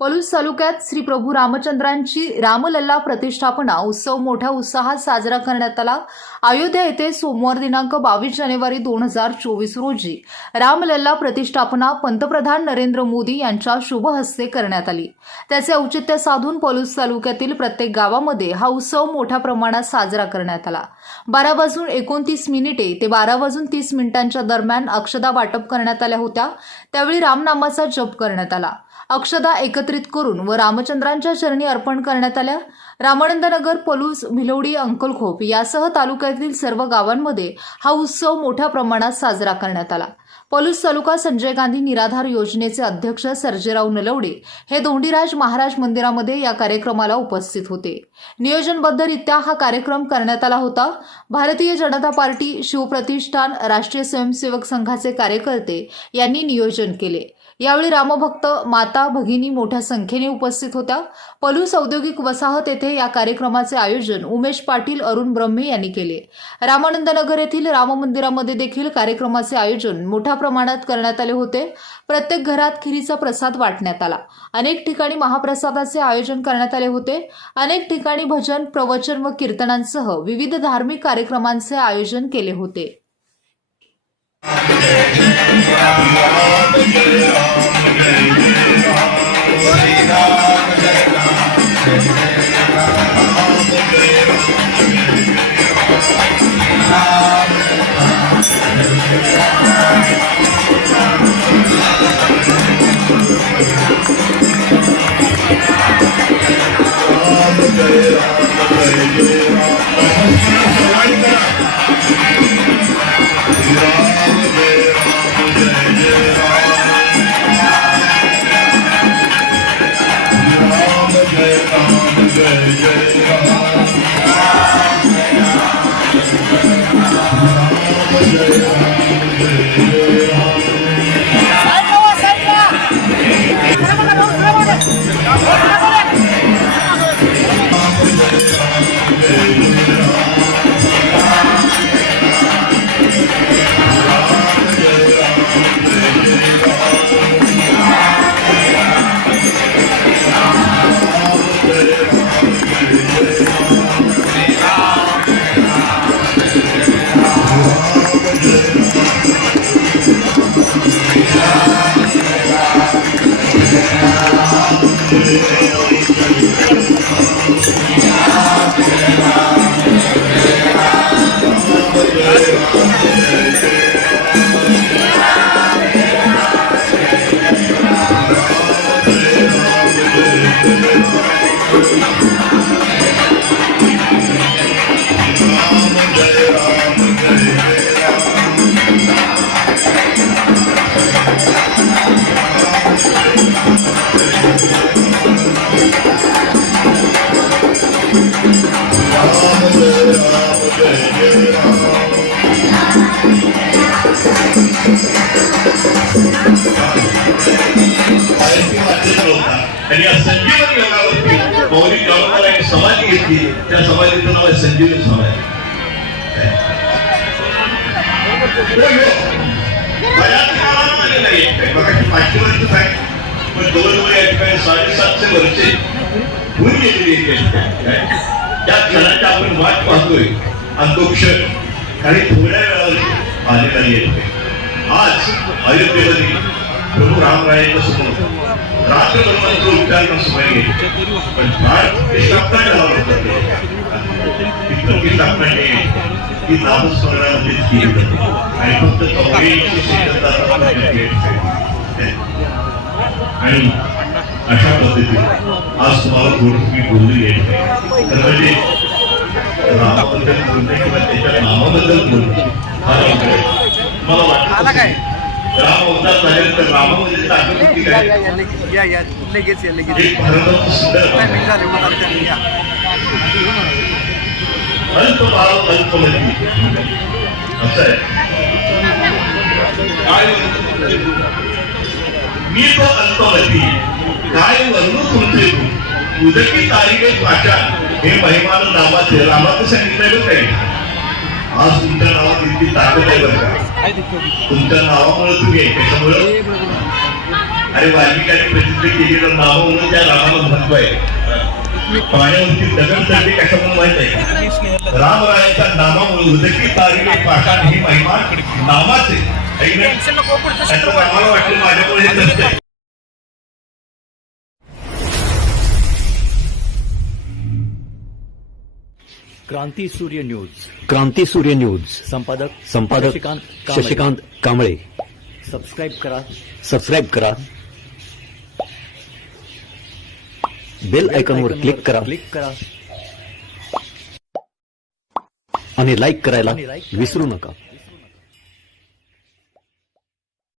पलूस तालुक्यात श्री प्रभू रामचंद्रांची रामलल्ला प्रतिष्ठापना उत्सव मोठ्या उत्साहात साजरा करण्यात आला। अयोध्या येथे सोमवार दिनांक 22 जानेवारी 2024 रोजी रामलल्ला प्रतिष्ठापना पंतप्रधान नरेंद्र मोदी यांच्या शुभ हस्ते करण्यात आली। त्याचे औचित्य साधून पलूस तालुक्यातील प्रत्येक गावामध्ये हा उत्सव मोठ्या प्रमाणात साजरा करण्यात आला। 12:29 ते 12:30 दरम्यान अक्षदा वाटप करण्यात आल्या होत्या। त्यावेळी रामनामाचा जप करण्यात आला। अक्षदा एकत्रित करून व रामचंद्रांच्या चरणी अर्पण करण्यात आल्या। रामानंदनगर, पलूस, भिलवडी, अंकलखोप यासह तालुक्यातील सर्व गावांमध्ये हा उत्सव मोठ्या प्रमाणात साजरा करण्यात आला। पलूस तालुका संजय गांधी निराधार योजनेचे अध्यक्ष सर्जेराव नलवडे हे दोंडीराज महाराज मंदिरामध्ये या कार्यक्रमाला उपस्थित होते। नियोजनबद्धरित्या हा कार्यक्रम करण्यात आला होता। भारतीय जनता पार्टी, शिवप्रतिष्ठान, राष्ट्रीय स्वयंसेवक संघाचे कार्यकर्ते यांनी नियोजन केले। यावेळी रामभक्त माता भगिनी मोठ्या संख्येने उपस्थित होत्या। पलूस औद्योगिक वसाहत येथे या कार्यक्रमाचे आयोजन उमेश पाटील, अरुण ब्रह्मे यांनी केले। रामानंदनगर येथील राम मंदिरामध्ये देखील कार्यक्रमाचे आयोजन मोठ्या प्रमाणात करण्यात आले होते। प्रत्येक घरात खिरीचा प्रसाद वाटण्यात आला। अनेक ठिकाणी महाप्रसादाचे आयोजन करण्यात आले होते। अनेक ठिकाणी भजन, प्रवचन व कीर्तनांसह विविध धार्मिक कार्यक्रमांचे आयोजन केले होते। आणि या संजीवनी योगावरती मौलिक गावाला एक समाधी घेतली। त्या समाधीचं नाव आहे संजीवनी समाधी। बऱ्याच काळानं आलेलं आहे बघा की 500 वर्ष आहे, पण जवळजवळ या ठिकाणी 750 वर्षे होऊन गेलेली आहे। त्या क्षणाची आपण वाट पाहतोय आणि तो क्षण काही थोड्या वेळावर आलेला येतोय। आज अयोध्येमध्ये प्रभू रामरायांच्या समोर राष्ट्रधर्माचं उच्चारण समोर येते, पण प्रतिष्ठापना करावं लागतं। ती प्रतिष्ठापना ही नामस्मरणामध्येच केली जाते आणि फक्त 84 सेकंदाचा आणि अशा पद्धतीने आज तुम्हाला थोडं मी बोलली आहे। तर म्हणजे रामाबद्दल बोलणे किंवा त्याच्या नामाबद्दल बोलणे मला वाटतं काय राम अवतार झाले तर रामामध्ये ताकद होती काय? लगेच एक भारताचं सुंदर अल्प भाव अल्पमती असं आहे। काय मी तो अल्पमती काय वर्णू तुमचे उदकी तारीखे पाचा हे महिमान नामाचे रामाचं सांगितलेलं काही आज तुमच्या नावात इतकी ताकद आहे बरं का? तुमच्या नावामुळे तुम्ही त्याच्यामुळं आणि वाल्मिकांनी प्रसिद्ध केलेलं नाव म्हणून त्या रामाला महत्व आहे. पाण्यावरती दगड चढली कशामुळे माहित आहे का? रामरायाच्या नामामुळे उदकी तारीने पाषाण ही महिमा नामाचे. आम्हाला वाटलं माझ्यामुळे हे नसतंय. क्रांती सूर्य न्यूज, क्रांती सूर्य न्यूज संपादक शशिकांत कांबळे. सबस्क्राईब करा, बेल आयकॉनवर क्लिक करा आणि लाईक करायला विसरू नका.